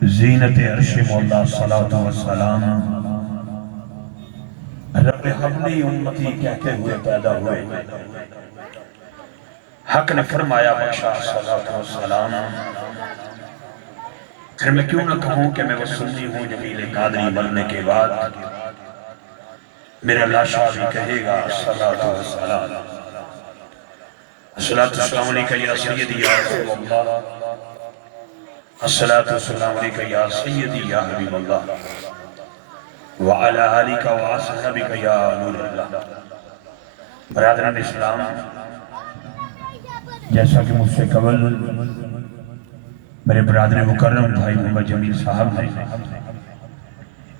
زینت عرش مولا صلاۃ و سلام رب حبلی امتی کہتے ہوئے پیدا ہوئے، حق نے فرمایا بخشا صلاۃ و سلام۔ پھر میں کیوں نہ کہوں کہ میں وہ سنی ہوں جلیل قادری مرنے کے بعد میرا لاشا بھی کہے گا صلاۃ و سلام۔ الصلاۃ والسلام علیکہ یا سیدی یا رسول اللہ، الصلاۃ والسلام علیکہ یا سیدی یا حبیب اللہ، وعلی آلکہ واصحابکہ یا نور اللہ۔ برادران اسلام، جیسا کہ مجھ سے قبل میرے برادر مکرم بھائی محمد جمیل صاحب نے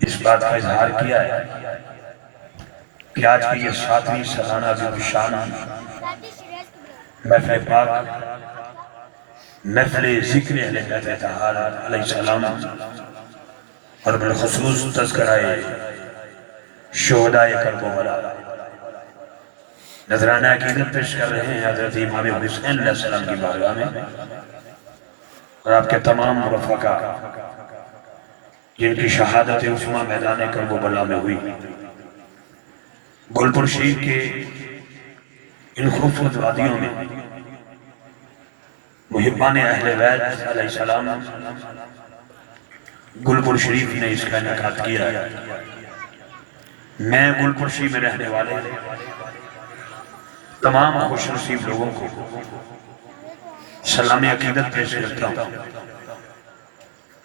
اس بات کا اظہار کیا ہے کہ آج کی یہ 7ویں سالانہ عظیم شان محفل پاک، محفل ذکر اہل بیت اطہار علیہ السلام اور بالخصوص تذکرہ شہدائے کرب و بلا نذرانہ عقیدت پیش کر رہے ہیں حضرت امام حسین علیہ السلام کی بارگاہ میں، اور آپ کے تمام رفقا جن کی شہادت عظمیٰ میدان کرب و بلا میں ہوئی، گلپور شریف کے ان خوبصورت وادیوں میں محبان اہل بیت علیہ السلام گلپور شریف نے اس کا انعقاد کیا ہے۔ میں گلپور شریف میں رہنے والے تمام خوش نصیب لوگوں کو سلام عقیدت پیش کرتا ہوں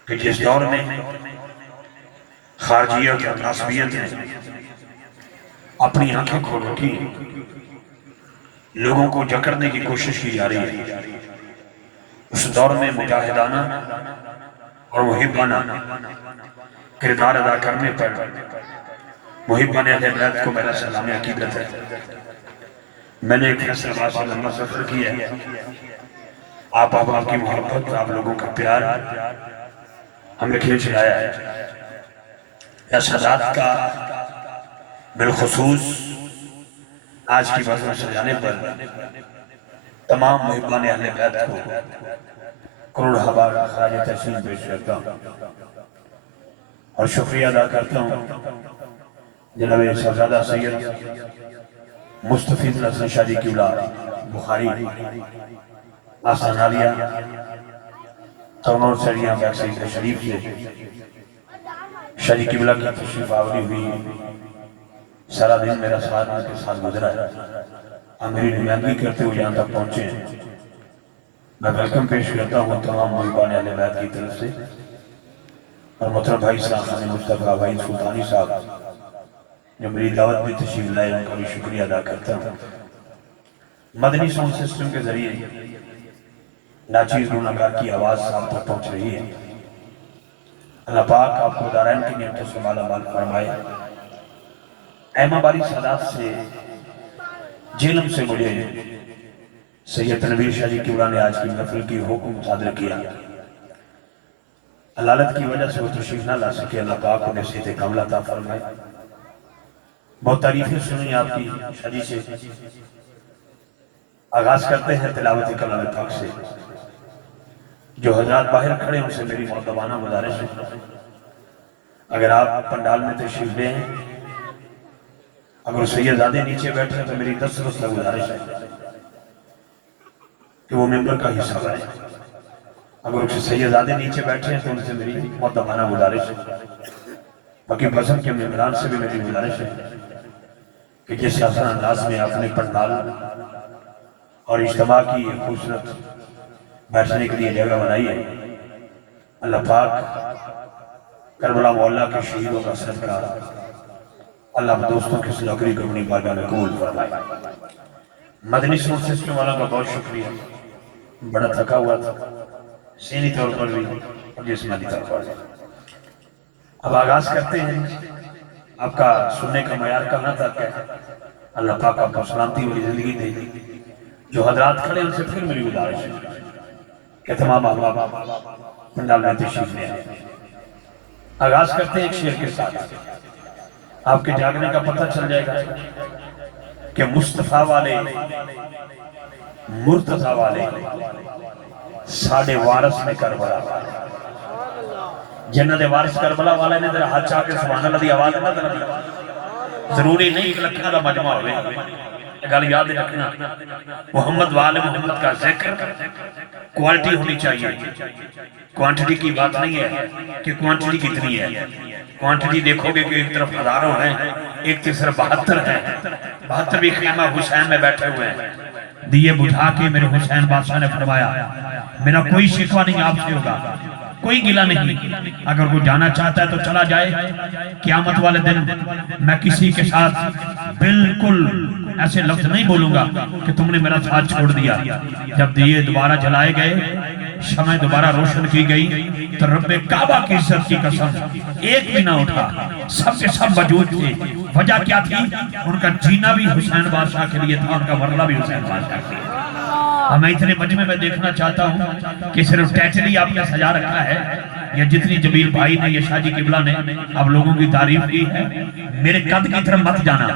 کہ جس دور میں خارجیت اور ناسبیت نے اپنی آنکھیں کھول رکھی، لوگوں کو جکڑنے کی کوشش کی جا رہی ہے، اس دور میں مجاہدانہ اور محبانہ کردار ادا کرنے پر محبان اہل بیت کو میرا سلام عقیدت ہے۔ میں نے ایک فیصلہ باز سے لمبا سفر کیا ہے، آپ احباب کی محبت، آپ لوگوں کا پیار ہمیں کھینچ لایا ہے۔ یا سادات کا بالخصوص آج کی بزم سجانے پر تمام محبان اہل بیت کو کروڑ حبار خراج تحسین پیش کرتا ہوں اور شکریہ ادا کرتا ہوں جناب صاحبزادہ سید مستفید حسن شاہ جی کی اولاد بخاری آستان عالیہ تونور سریاں بیک سید شریف سے شاہ جی کی اولاد کی تشریف آوری ہوئی، سارا دن میرا ساتھ ان کے ساتھ گزرا ہے، ہم میری نمائندگی کرتے ہوئے یہاں تک پہنچے ہیں۔ میں ویلکم پیش کرتا ہوں تمام محبان اہل بیت کی طرف سے، اور محترم بھائی صاحب خان مصطفیٰ بھائی سلطانی صاحب جو میری دعوت میں تشریف لائے، ان کا بھی شکریہ ادا کرتا ہوں۔ مدنی ساؤنڈ سسٹم کے ذریعے ناچیز گناہگار کی آواز آپ تک پہنچ رہی ہے۔ اللہ پاک آپ کو دارین کی نعمتوں سے مالا مال فرمائے۔ ایمہ باری سادات سے جیلم سے مجھے سید تنویر شاہ جی کی اولاد نے آج کی محفل کی حکم صادر کیا، علالت کی وجہ سے وہ تشریف نہ لا سکے، اللہ پاک انہیں صحت کاملہ عطا فرمائے۔ بہت تعریفیں سنی آپ کی شاہ جی سے، آغاز کرتے ہیں تلاوت کلام پاک سے۔ جو حضرات باہر کھڑے ان سے میری مؤدبانہ گزارش ہے، اگر آپ پنڈال میں تشریف لے ہیں، اگر سیدزادے نیچے بیٹھے ہیں تو میری دسترس سے گزارش ہے کہ وہ ممبر کا حصہ بنیں۔ اگر سیدزادے نیچے بیٹھے ہیں تو ان سے میری مؤدبانہ گزارش ہے۔ باقی بزم کے ممبران سے بھی میری گزارش ہے کہ جس آسان انداز میں آپ نے پنڈال اور اجتماع کی خوبصورت بیٹھنے کے لیے جگہ بنائی ہے، اللہ پاک کربلا مولا کے شہیدوں کا صدقہ اللہ دوستوں کی سلوکری کو اپنی بارگاہ میں قبول فرمائے۔ مدنی ساؤنڈ سسٹم والا کا بہت شکریہ، بڑا تھکا ہوا تھا ذہنی طور پر بھی اور جسمانی طور پر بھی۔ اب آغاز کرتے ہیں، آپ کا سننے کا معیار کہاں تک ہے، اللہ پاک آپ کو سلامتی والی زندگی دے دی۔ جو حضرات کھڑے ان سے پھر میری گزارش ہے کہ تمام احباب پنڈال میں تشریف لے آئیں۔ آغاز کرتے ہیں ایک شعر کے ساتھ، آپ کے جاگنے کا پتہ چل جائے گا کہ مصطفیٰ والے مرتضیٰ والے ساڑھے وارث نے کربلا والے جنہ دے وارث کربلا والے نے ذرا ہاتھ چاہ کے سبحان اللہ دی آواز نہ دینا ضروری نہیں کہ لکھنا دا مجمع ہوئے گل یاد رکھنا محمد والے محمد کا ذکر کوالٹی ہونی چاہیے کوانٹٹی کی بات نہیں ہے کہ کوانٹٹی کتنی ہے کوانٹٹی دیکھو گے کہ ایک طرف ہزاروں ہیں ایک طرف 72 ہیں 72 بھی خیمہ حسین میں بیٹھے ہوئے ہیں دیئے بجھا کے میرے حسین بادشاہ نے فرمایا میرا کوئی شکوہ نہیں آپ سے ہوگا کوئی گلہ نہیں اگر کوئی جانا چاہتا ہے تو چلا جائے قیامت والے دن میں کسی کے ساتھ بالکل ایسے لفظ نہیں بولوں گا کہ تم نے میرا ساتھ چھوڑ دیا جب دیئے دوبارہ جلائے گئے شمع دوبارہ روشن کی گئی تو رب کعبہ کی عزت کی قسم ایک بھی نہ اٹھا سب کے سب موجود تھے وجہ کیا تھی ان کا جینا بھی حسین بادشاہ کے لیے تھا ان کا مرنا بھی حسین بادشاہ کے لیے میں اتنے مجمع میں دیکھنا چاہتا ہوں کہ صرف ٹیٹلی آپ نے سجا رکھا ہے یا جتنی جمیل بھائی نے یا شاہ جی قبلہ نے اب لوگوں کی تعریف کی ہے میرے قد کی طرف مت جانا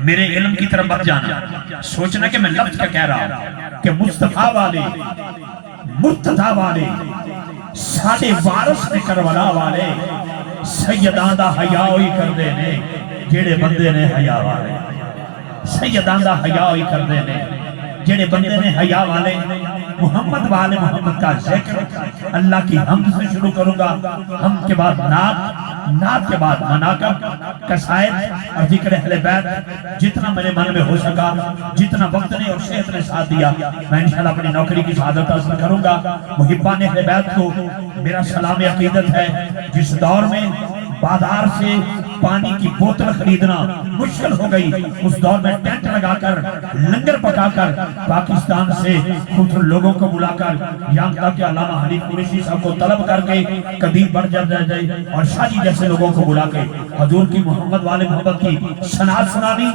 میرے علم کی طرف مت جانا سوچنا کہ میں لفظ کا کہہ رہا ہوں کہ مصطفیٰ والے مرتضیٰ والے ساڑھے وارث نے کربلا والے سیدان دا حیاء ہوئی کر دے نے جیڑے بندے نے حیاء والے سیدان دا حیاء ہوئی کر دے نے جیڑے بندے نے حیاء والے محمد والے محمد کا ذکر اللہ کی حمد سے شروع کروں گا حمد کے بعد نعت کے بعد مناقب قصائد اور ذکر اہل بیت جتنا میرے من میں ہو سکا جتنا وقت نے اور صحت نے ساتھ دیا میں انشاءاللہ اپنی نوکری کی شہادت حاصل کروں گا محبان اہل بیت کو میرا سلام عقیدت ہے جس دور میں بازار سے پانی کی بوتل خریدنا مشکل ہو گئی اس دور میں ٹینٹ لگا کر لنگر پکا کر پاکستان سے خود لوگوں کو بلا کر یہاں تک کہ علامہ حنیف قریشی صاحب کو طلب کر کے قدیم بڑھ جائے اور شاہ جی جیسے لوگوں کو بلا کے حضور کی محمد والے محمد کی سنات سنانی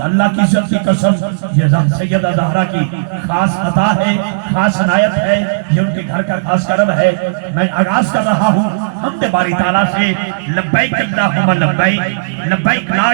اللہ کی عزت کی قسم یہ سیدہ زہرا کی خاص عطا ہے خاص عنایت ہے یہ ان کے گھر کا خاص کرم ہے میں آغاز کر رہا ہوں حمد باری تعالیٰ سے لبیک اللہم لبیک لبیک لا